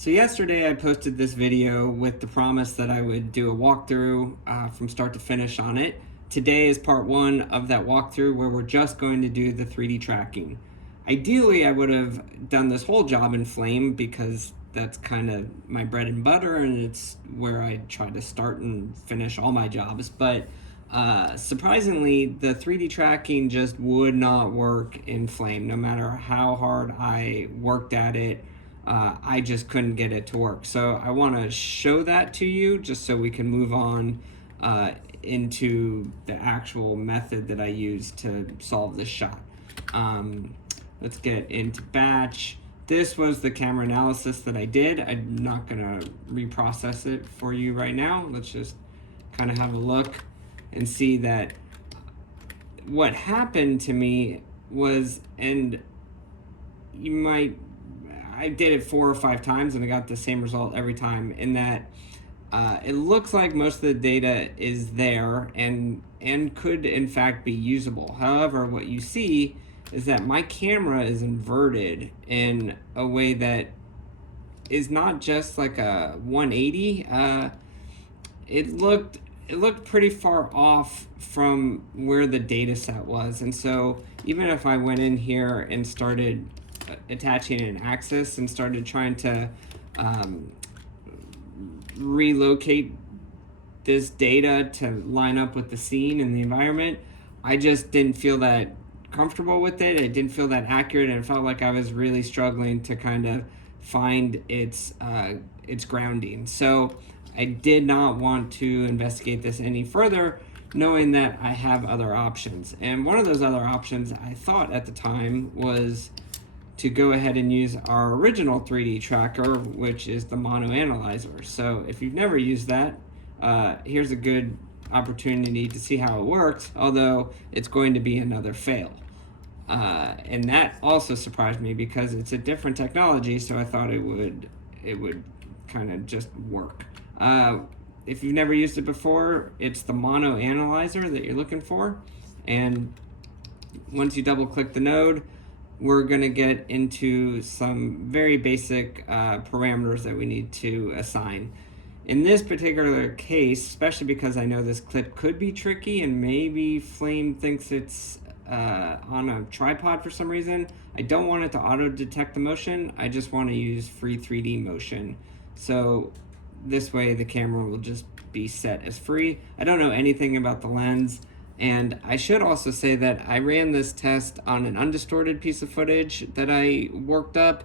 So yesterday I posted this video with the promise that I would do a walkthrough from start to finish on it. Today is part one of that walkthrough where we're just going to do the 3D tracking. Ideally, I would have done this whole job in Flame because that's kind of my bread and butter and it's where I try to start and finish all my jobs. But surprisingly, the 3D tracking just would not work in Flame. No matter how hard I worked at it, I just couldn't get it to work. So I want to show that to you just so we can move on into the actual method that I use to solve this shot. Let's get into batch. This was the camera analysis that I did. I'm not gonna reprocess it for you right now. Let's just kind of have a look and see that what happened to me was, and I did it 4 or 5 times and I got the same result every time, in that it looks like most of the data is there and could in fact be usable. However, what you see is that my camera is inverted in a way that is not just like a 180. It looked pretty far off from where the data set was, and so even if I went in here and started attaching an axis and started trying to relocate this data to line up with the scene and the environment, I just didn't feel that comfortable with it. It didn't feel that accurate, and it felt like I was really struggling to kind of find its grounding. So I did not want to investigate this any further, knowing that I have other options. And one of those other options I thought at the time was to go ahead and use our original 3D tracker, which is the mono analyzer. So if you've never used that, here's a good opportunity to see how it works, although it's going to be another fail. And that also surprised me because it's a different technology, so I thought it would kind of just work. If you've never used it before, it's the mono analyzer that you're looking for. And once you double click the node, we're going to get into some very basic parameters that we need to assign. In this particular case, especially because I know this clip could be tricky and maybe Flame thinks it's on a tripod for some reason, I don't want it to auto detect the motion. I just want to use free 3D motion. So this way the camera will just be set as free. I don't know anything about the lens. And I should also say that I ran this test on an undistorted piece of footage that I worked up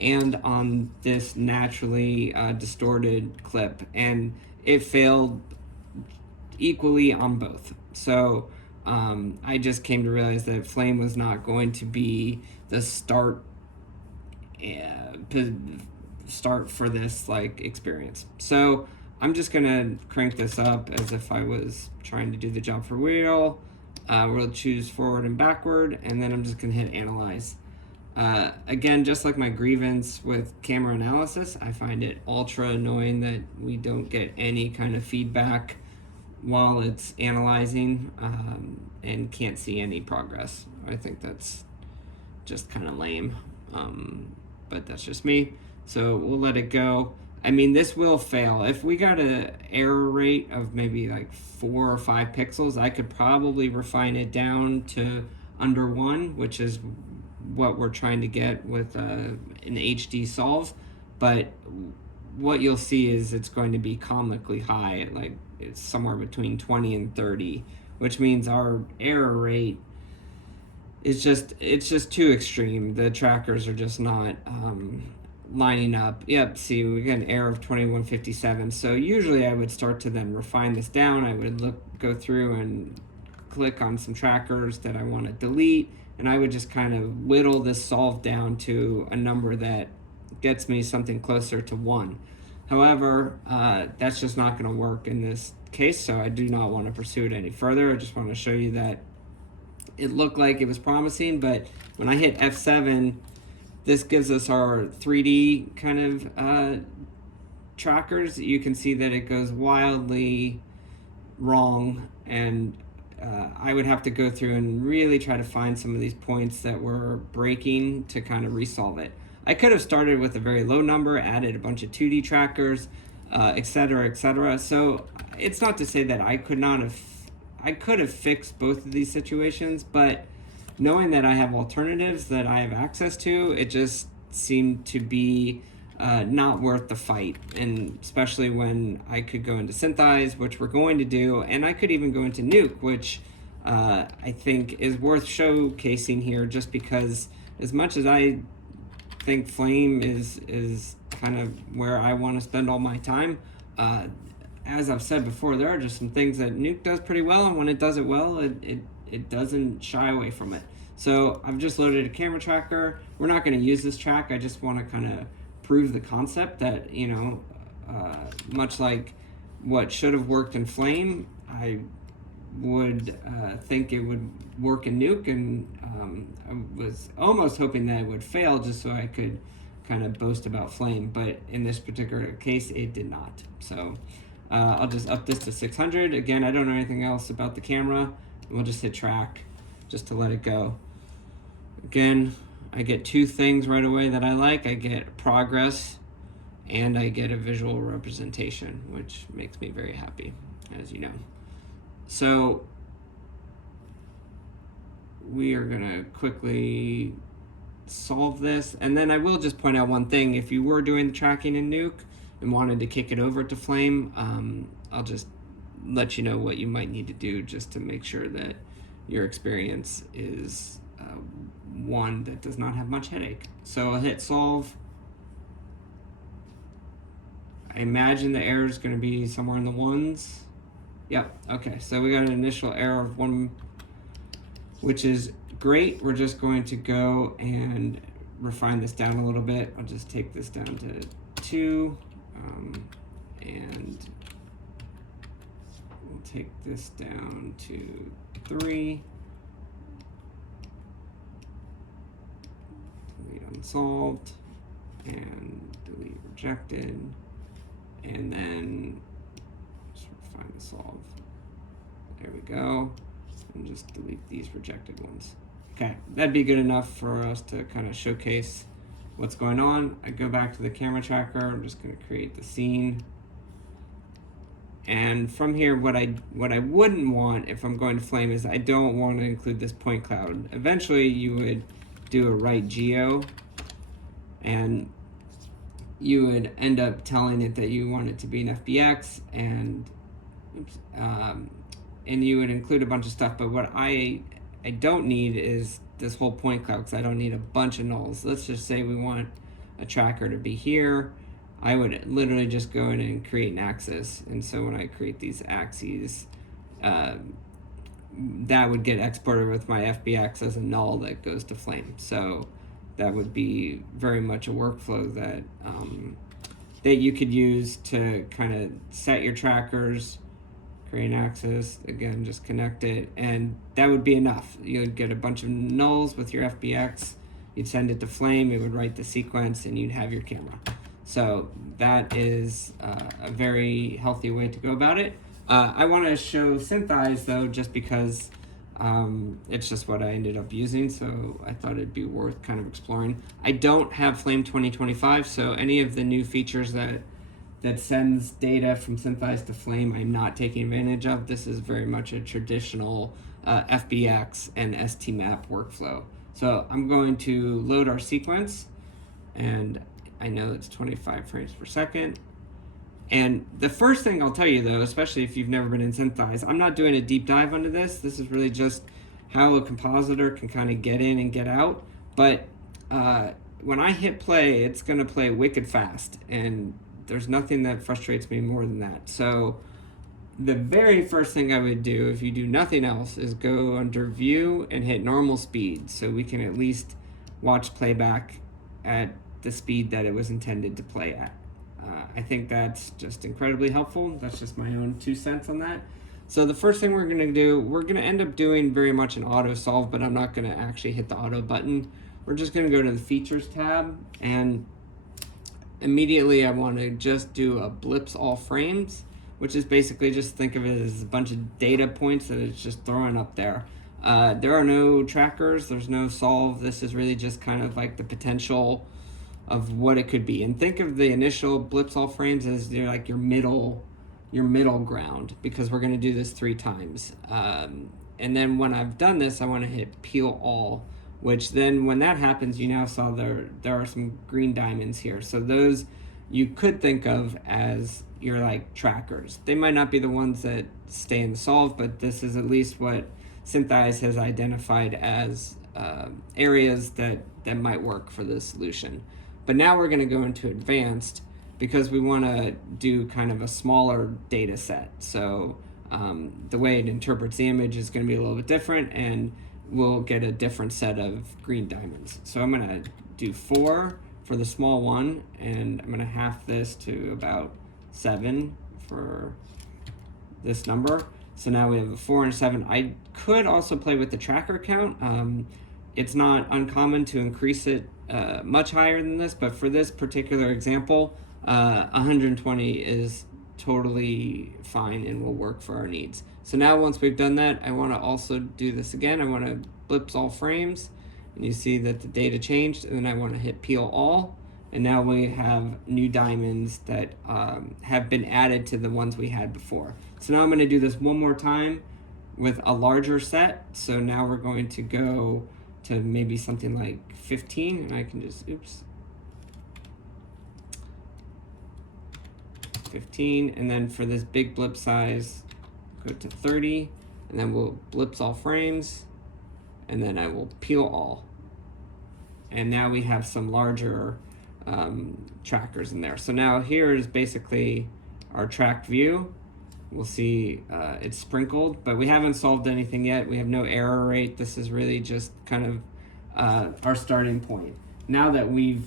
and on this naturally distorted clip, and it failed equally on both. So I just came to realize that Flame was not going to be the start for this experience. So I'm just gonna crank this up as if I was trying to do the job for real. We'll choose forward and backward, and then I'm just gonna hit analyze. Again, just like my grievance with camera analysis, I find it ultra annoying that we don't get any kind of feedback while it's analyzing and can't see any progress. I think that's just kind of lame, but that's just me. So we'll let it go. I mean, this will fail. If we got an error rate of maybe like 4 or 5 pixels, I could probably refine it down to under 1, which is what we're trying to get with an HD solve. But what you'll see is it's going to be comically high, like it's somewhere between 20 and 30, which means our error rate is it's just too extreme. The trackers are just not lining up. Yep, see, we get an error of 2157. So usually I would start to then refine this down. I would go through and click on some trackers that I want to delete, and I would just kind of whittle this solve down to a number that gets me something closer to 1. However, that's just not going to work in this case, so I do not want to pursue it any further. I just want to show you that it looked like it was promising, but when I hit F7, this gives us our 3D kind of trackers. You can see that it goes wildly wrong, and I would have to go through and really try to find some of these points that were breaking to kind of resolve it. I could have started with a very low number, added a bunch of 2D trackers, et cetera, et cetera. So it's not to say that I could have fixed both of these situations, but knowing that I have alternatives that I have access to, it just seemed to be not worth the fight. And especially when I could go into Syntheyes, which we're going to do, and I could even go into Nuke, which I think is worth showcasing here, just because as much as I think Flame is kind of where I want to spend all my time, as I've said before, there are just some things that Nuke does pretty well, and when it does it well, it doesn't shy away from it. So I've just loaded a camera tracker. We're not going to use this track. I just want to kind of prove the concept that, you know, much like what should have worked in Flame, I would think it would work in Nuke, and I was almost hoping that it would fail just so I could kind of boast about Flame, but in this particular case it did not. So I'll just up this to 600. Again, I don't know anything else about the camera. We'll just hit track just to let it go. Again, I get two things right away that I like. I get progress and I get a visual representation, which makes me very happy, as you know. So we are gonna quickly solve this, and then I will just point out one thing. If you were doing the tracking in Nuke and wanted to kick it over to Flame, I'll just let you know what you might need to do just to make sure that your experience is one that does not have much headache. So I'll hit solve. I imagine the error is going to be somewhere in the ones. Yep, okay, so we got an initial error of 1, which is great. We're just going to go and refine this down a little bit. I'll just take this down to 2, and we'll take this down to 3. Delete unsolved, and delete rejected, and then just refine the solve. There we go. And just delete these rejected ones. Okay, that'd be good enough for us to kind of showcase what's going on. I go back to the camera tracker. I'm just going to create the scene. And from here, what I wouldn't want if I'm going to Flame is I don't want to include this point cloud. Eventually, you would do a right geo, and you would end up telling it that you want it to be an FBX, and you would include a bunch of stuff. But what I don't need is this whole point cloud, because I don't need a bunch of nulls. Let's just say we want a tracker to be here. I would literally just go in and create an axis, and so when I create these axes, that would get exported with my FBX as a null that goes to Flame. So that would be very much a workflow that that you could use to kind of set your trackers, create an axis, again, just connect it, and that would be enough. You'd get a bunch of nulls with your FBX, you'd send it to Flame, it would write the sequence, and you'd have your camera. So that is a very healthy way to go about it. I want to show Syntheyes though, just because it's just what I ended up using, so I thought it'd be worth kind of exploring. I don't have Flame 2025, so any of the new features that sends data from Syntheyes to Flame, I'm not taking advantage of. This is very much a traditional FBX and STMap workflow. So I'm going to load our sequence, and I know it's 25 frames per second. And the first thing I'll tell you though, especially if you've never been in Syntheyes, I'm not doing a deep dive into this. This is really just how a compositor can kind of get in and get out. But when I hit play, it's gonna play wicked fast, and there's nothing that frustrates me more than that. So the very first thing I would do, if you do nothing else, is go under view and hit normal speed, so we can at least watch playback at the speed that it was intended to play at. I think that's just incredibly helpful. That's just my own 2 cents on that. So the first thing we're gonna do, we're gonna end up doing very much an auto solve, but I'm not gonna actually hit the auto button. We're just gonna go to the features tab, and immediately I wanna just do a blips all frames, which is basically just think of it as a bunch of data points that it's just throwing up there. There are no trackers, there's no solve. This is really just kind of like the potential of what it could be. And think of the initial blips all frames as like your middle ground, because we're going to do this 3 times. And then when I've done this, I want to hit peel all, which then when that happens, you now saw there are some green diamonds here. So those you could think of as your like trackers. They might not be the ones that stay in the solve, but this is at least what Syntheyes has identified as areas that might work for this solution. But now we're going to go into advanced, because we want to do kind of a smaller data set. So the way it interprets the image is going to be a little bit different, and we'll get a different set of green diamonds. So I'm going to do 4 for the small one, and I'm going to half this to about 7 for this number. So now we have a 4 and a 7. I could also play with the tracker count. It's not uncommon to increase it much higher than this, but for this particular example, 120 is totally fine and will work for our needs. So now once we've done that, I want to also do this again. I want to blips all frames, and you see that the data changed, and then I want to hit peel all, and now we have new diamonds that have been added to the ones we had before. So now I'm going to do this one more time with a larger set. So now we're going to go to maybe something like 15, and I can just, 15, and then for this big blip size, go to 30, and then we'll blips all frames, and then I will peel all. And now we have some larger trackers in there. So now here is basically our tracked view. We'll see it's sprinkled, but we haven't solved anything yet. We have no error rate. This is really just kind of our starting point. Now that we've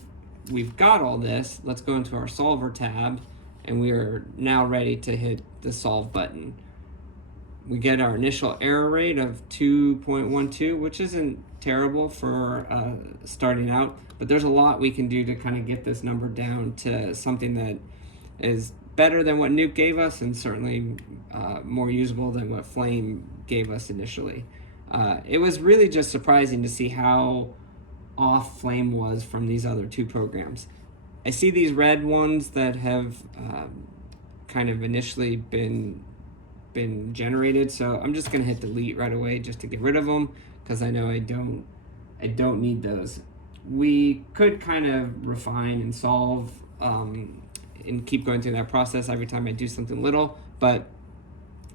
got all this, let's go into our solver tab, and we are now ready to hit the solve button. We get our initial error rate of 2.12, which isn't terrible for starting out, but there's a lot we can do to kind of get this number down to something that is better than what Nuke gave us, and certainly more usable than what Flame gave us initially. It was really just surprising to see how off Flame was from these other 2 programs. I see these red ones that have kind of initially been generated, so I'm just gonna hit delete right away just to get rid of them, because I know I don't need those. We could kind of refine and solve and keep going through that process every time I do something little, but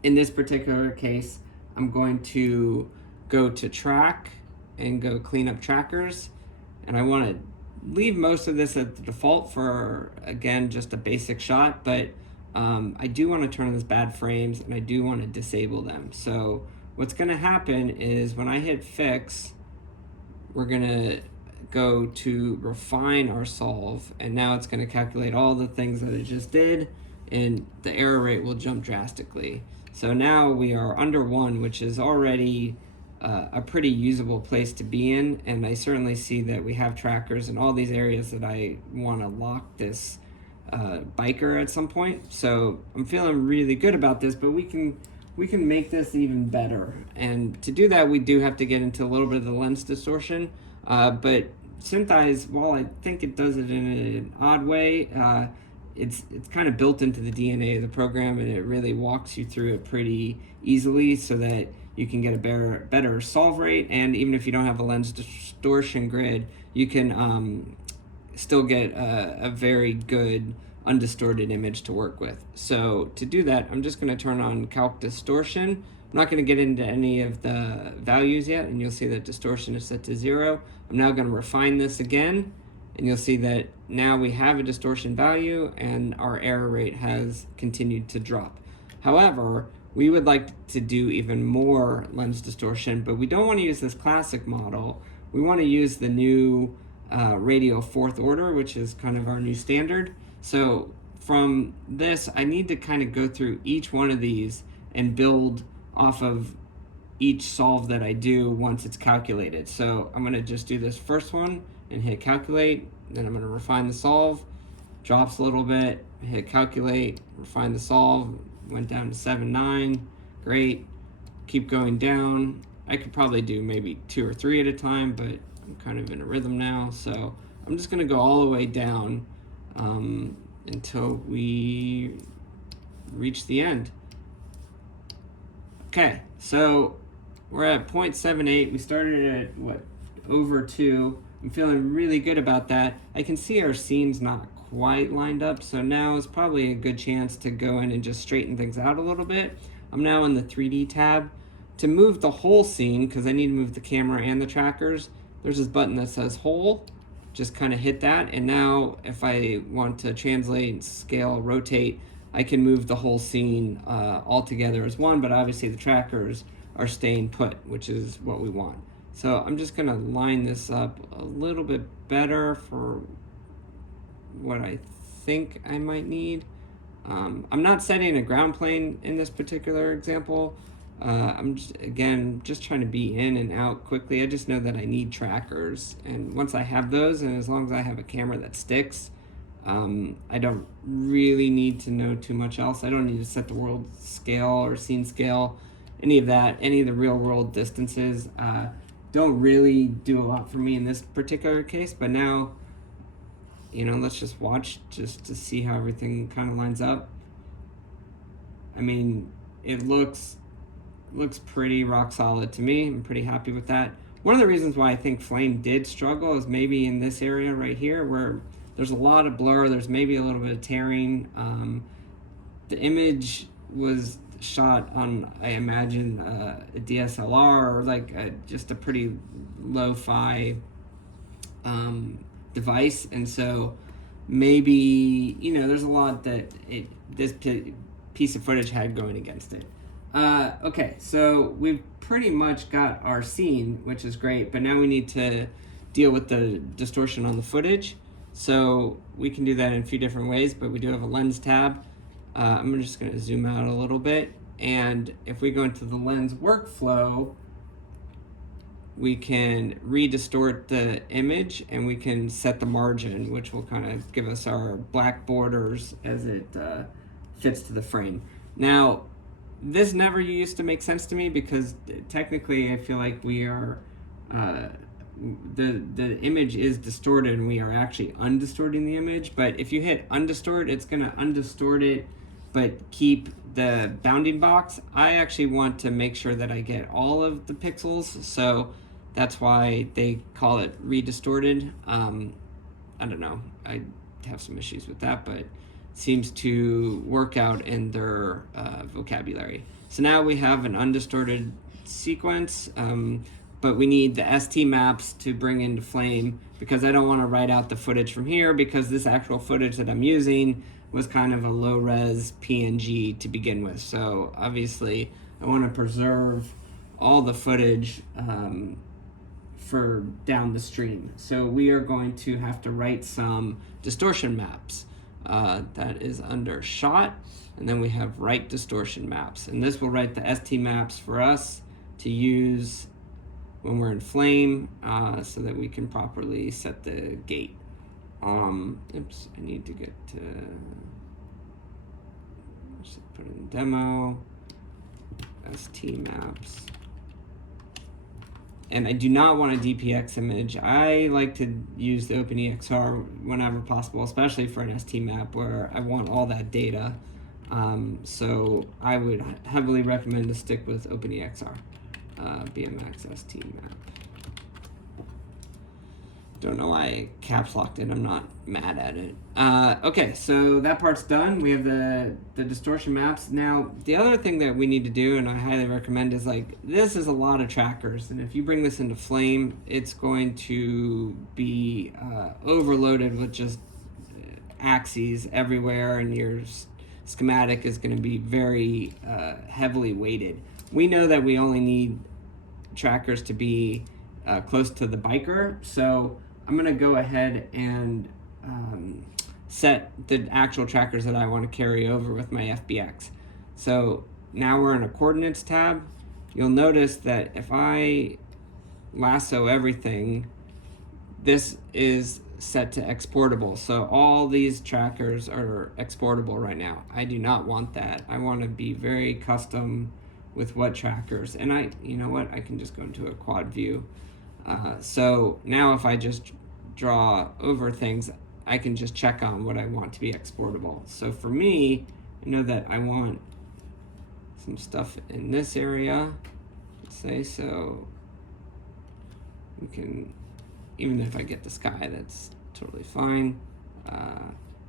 in this particular case, I'm going to go to track and go clean up trackers, and I want to leave most of this at the default for, again, just a basic shot, but I do want to turn on these bad frames, and I do want to disable them. So what's going to happen is when I hit fix, we're going to go to refine our solve, and now it's going to calculate all the things that it just did, and the error rate will jump drastically. So now we are under 1, which is already a pretty usable place to be in, and I certainly see that we have trackers in all these areas that I want to lock this biker at some point. So I'm feeling really good about this, but we can make this even better. And to do that, we do have to get into a little bit of the lens distortion, but Syntheyes, while I think it does it in an odd way, it's kind of built into the DNA of the program, and it really walks you through it pretty easily so that you can get a better solve rate. And even if you don't have a lens distortion grid, you can still get a very good undistorted image to work with. So to do that, I'm just going to turn on calc distortion. I'm not going to get into any of the values yet, and you'll see that distortion is set to 0. I'm now going to refine this again, and you'll see that now we have a distortion value, and our error rate has continued to drop. However, we would like to do even more lens distortion, but we don't want to use this classic model. We want to use the new radial 4th order, which is kind of our new standard. So from this, I need to kind of go through each one of these and build off of each solve that I do once it's calculated. So I'm going to just do this first one and hit calculate. Then I'm going to refine the solve. Drops a little bit, hit calculate, refine the solve. Went down to 7.9. Great. Keep going down. I could probably do maybe 2 or 3 at a time, but I'm kind of in a rhythm now. So I'm just going to go all the way down until we reach the end. Okay, so we're at 0.78. We started at, what, over 2. I'm feeling really good about that. I can see our scene's not quite lined up, so now is probably a good chance to go in and just straighten things out a little bit. I'm now in the 3D tab. To move the whole scene, because I need to move the camera and the trackers, there's this button that says whole. Just kind of hit that, and now if I want to translate, scale, rotate, I can move the whole scene all together as one, but obviously the trackers are staying put, which is what we want. So I'm just gonna line this up a little bit better for what I think I might need. I'm not setting a ground plane in this particular example. I'm just trying to be in and out quickly. I just know that I need trackers, and once I have those, and as long as I have a camera that sticks, I don't really need to know too much else. I don't need to set the world scale or scene scale, any of that. Any of the real world distances don't really do a lot for me in this particular case. But now, let's just watch just to see how everything kind of lines up. I mean, it looks pretty rock solid to me. I'm pretty happy with that. One of the reasons why I think Flame did struggle is maybe in this area right here where there's a lot of blur, there's maybe a little bit of tearing. The image was shot on, I imagine, a DSLR or like just a pretty lo-fi device, and so maybe there's a lot that this piece of footage had going against it. Okay, so we've pretty much got our scene, which is great, but now we need to deal with the distortion on the footage. So we can do that in a few different ways, but we do have a lens tab. I'm just going to zoom out a little bit, and if we go into the lens workflow, we can redistort the image, and we can set the margin, which will kind of give us our black borders as it fits to the frame. Now, this never used to make sense to me because technically I feel like we are the image is distorted and we are actually undistorting the image. But if you hit undistort, it's going to undistort it but keep the bounding box. I actually want to make sure that I get all of the pixels, so that's why they call it redistorted. I don't know, I have some issues with that, but seems to work out in their vocabulary. So now we have an undistorted sequence, but we need the ST maps to bring into Flame because I don't want to write out the footage from here because this actual footage that I'm using was kind of a low-res PNG to begin with. So obviously I want to preserve all the footage for down the stream. So we are going to have to write some distortion maps. That is under shot, and then we have write distortion maps, and this will write the ST maps for us to use when we're in Flame, so that we can properly set the gate. Oops, I need to get to, let's put in demo, ST maps. And I do not want a DPX image. I like to use the OpenEXR whenever possible, especially for an ST map where I want all that data. So I would heavily recommend to stick with OpenEXR, BMX ST map. Don't know why I caps locked it. I'm not mad at it. Okay, so that part's done. We have the distortion maps. Now, the other thing that we need to do, and I highly recommend, is like, this is a lot of trackers. And if you bring this into Flame, it's going to be overloaded with just axes everywhere, and your schematic is going to be very heavily weighted. We know that we only need trackers to be close to the biker, so I'm going to go ahead and set the actual trackers that I want to carry over with my FBX. So now we're in a coordinates tab. You'll notice that if I lasso everything, this is set to exportable. So all these trackers are exportable right now. I do not want that. I want to be very custom with what trackers. And you know what? I can just go into a quad view. So now if I just draw over things, I can just check on what I want to be exportable. So for me, I know that I want some stuff in this area, let's say, so we can, even if I get the sky, that's totally fine.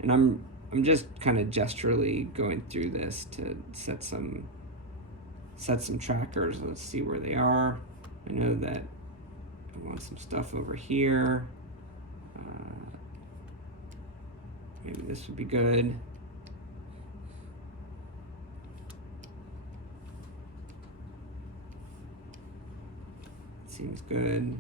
And I'm just kind of gesturally going through this to set some trackers. Let's see where they are. I know that I want some stuff over here. Maybe this would be good. Seems good.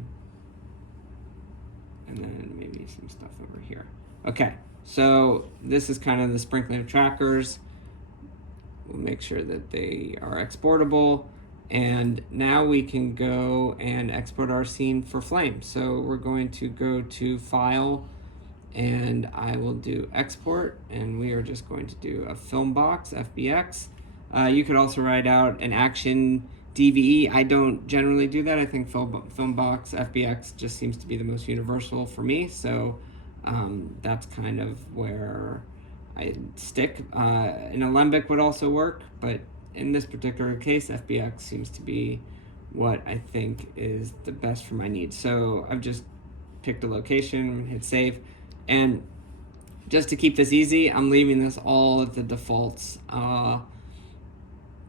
And then maybe some stuff over here. Okay, so this is kind of the sprinkling of trackers. We'll make sure that they are exportable. And now we can go and export our scene for Flame. So we're going to go to File, and I will do Export, and we are just going to do a film box, FBX. You could also write out an action DVE. I don't generally do that. I think film box, FBX just seems to be the most universal for me. So that's kind of where I stick. An Alembic would also work, but in this particular case, FBX seems to be what I think is the best for my needs. So I've just picked a location, hit save, and just to keep this easy, I'm leaving this all at the defaults.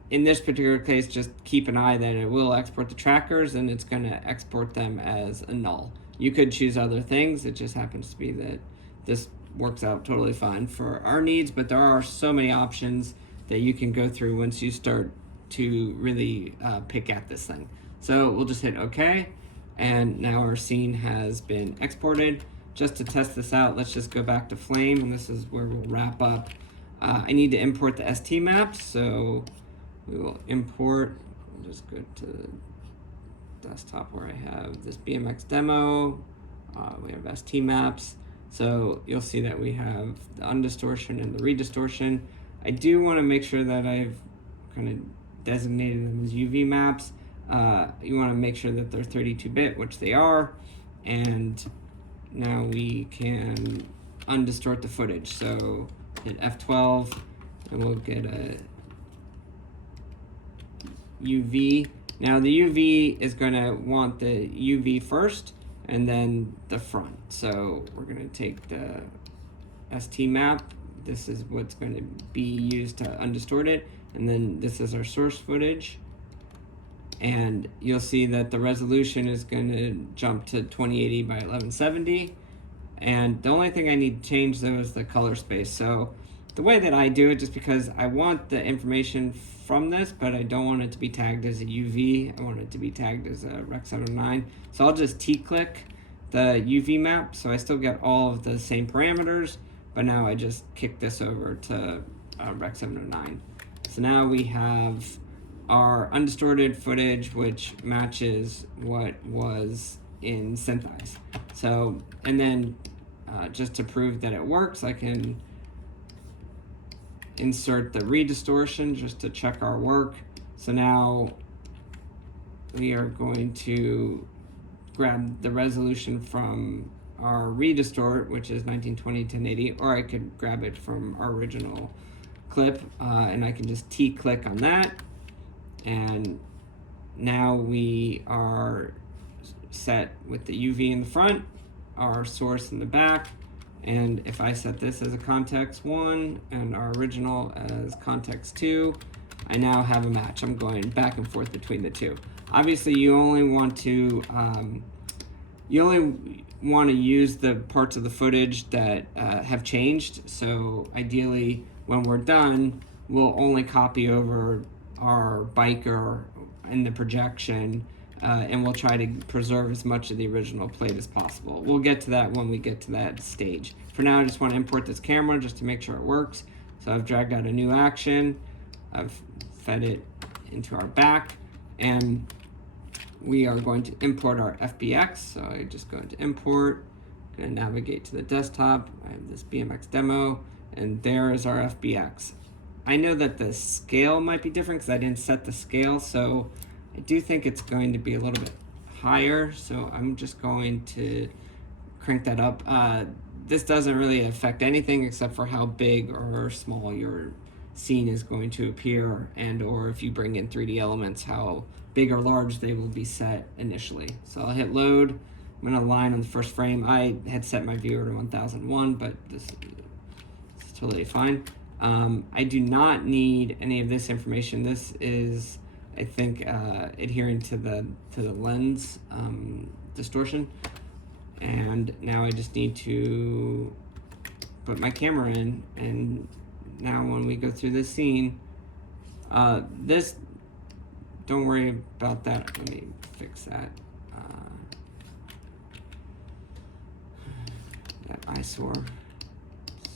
In this particular case, just keep an eye that it will export the trackers, and it's going to export them as a null. You could choose other things. It just happens to be that this works out totally fine for our needs, but there are so many options that you can go through once you start to really pick at this thing. So we'll just hit OK, and now our scene has been exported. Just to test this out, let's just go back to Flame, and this is where we'll wrap up. I need to import the ST maps, so we will import. We'll just go to the desktop where I have this BMX demo. We have ST maps. So you'll see that we have the undistortion and the redistortion. I do want to make sure that I've kind of designated them as UV maps. You want to make sure that they're 32-bit, which they are. And now we can undistort the footage. So hit F12 and we'll get a UV. Now the UV is going to want the UV first and then the front. So we're going to take the ST map. This is what's going to be used to undistort it. And then this is our source footage. And you'll see that the resolution is going to jump to 2080 by 1170. And the only thing I need to change though is the color space. So the way that I do it, just because I want the information from this, but I don't want it to be tagged as a UV. I want it to be tagged as a Rec 709. So I'll just T-click the UV map. So I still get all of the same parameters, but now I just kick this over to Rec 709. So now we have our undistorted footage, which matches what was in Syntheyes. So, and then just to prove that it works, I can insert the redistortion just to check our work. So now we are going to grab the resolution from our redistort, which is 1920 1080, or I could grab it from our original clip, and I can just T-click on that. And now we are set with the UV in the front, our source in the back, and if I set this as a context 1 and our original as context 2, I now have a match. I'm going back and forth between the two. Obviously, you only want to use the parts of the footage that have changed. So ideally, when we're done, we'll only copy over our biker in the projection, and we'll try to preserve as much of the original plate as possible. We'll get to that when we get to that stage. For now, I just want to import this camera just to make sure it works. So I've dragged out a new action, I've fed it into our back, and we are going to import our FBX. So I just go into import, going to navigate to the desktop. I have this BMX demo, and there is our FBX. I know that the scale might be different because I didn't set the scale, so I do think it's going to be a little bit higher. So I'm just going to crank that up. This doesn't really affect anything except for how big or small your scene is going to appear, and or if you bring in 3D elements, how big or large they will be set initially. So I'll hit load. I'm going to align on the first frame. I had set my viewer to 1001, but this is totally fine. I do not need any of this information. This is, I think, adhering to the lens distortion. And now I just need to put my camera in, and now when we go through this scene, this, don't worry about that. Let me fix that. That eyesore.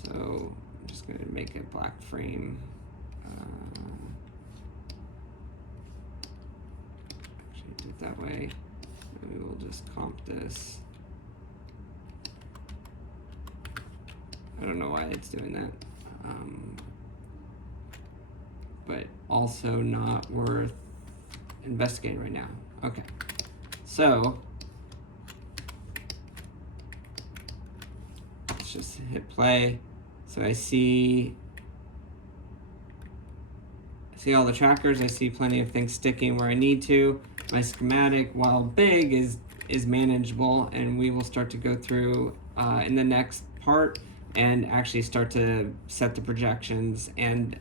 So I'm just going to make a black frame. Actually, do it that way. Maybe we'll just comp this. I don't know why it's doing that. But also not worth investigating right now. Okay, so let's just hit play. So I see all the trackers. I see plenty of things sticking where I need to. My schematic, while big, is manageable, and we will start to go through in the next part and actually start to set the projections and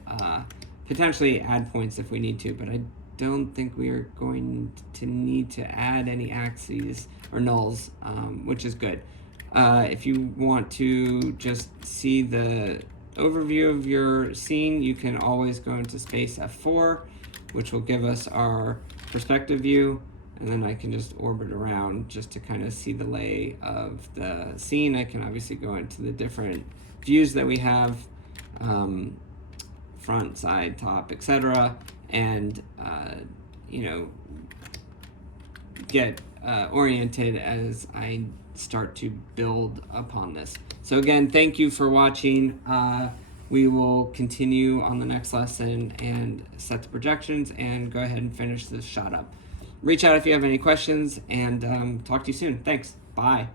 potentially add points if we need to, but I don't think we are going to need to add any axes or nulls, which is good. If you want to just see the overview of your scene, you can always go into space F4, which will give us our perspective view, and then I can just orbit around just to kind of see the lay of the scene. I can obviously go into the different views that we have, front, side, top, etc., and you know, get oriented as I start to build upon this. So again, thank you for watching. We will continue on the next lesson and set the projections and go ahead and finish this shot up. Reach out if you have any questions, and talk to you soon. Thanks. Bye.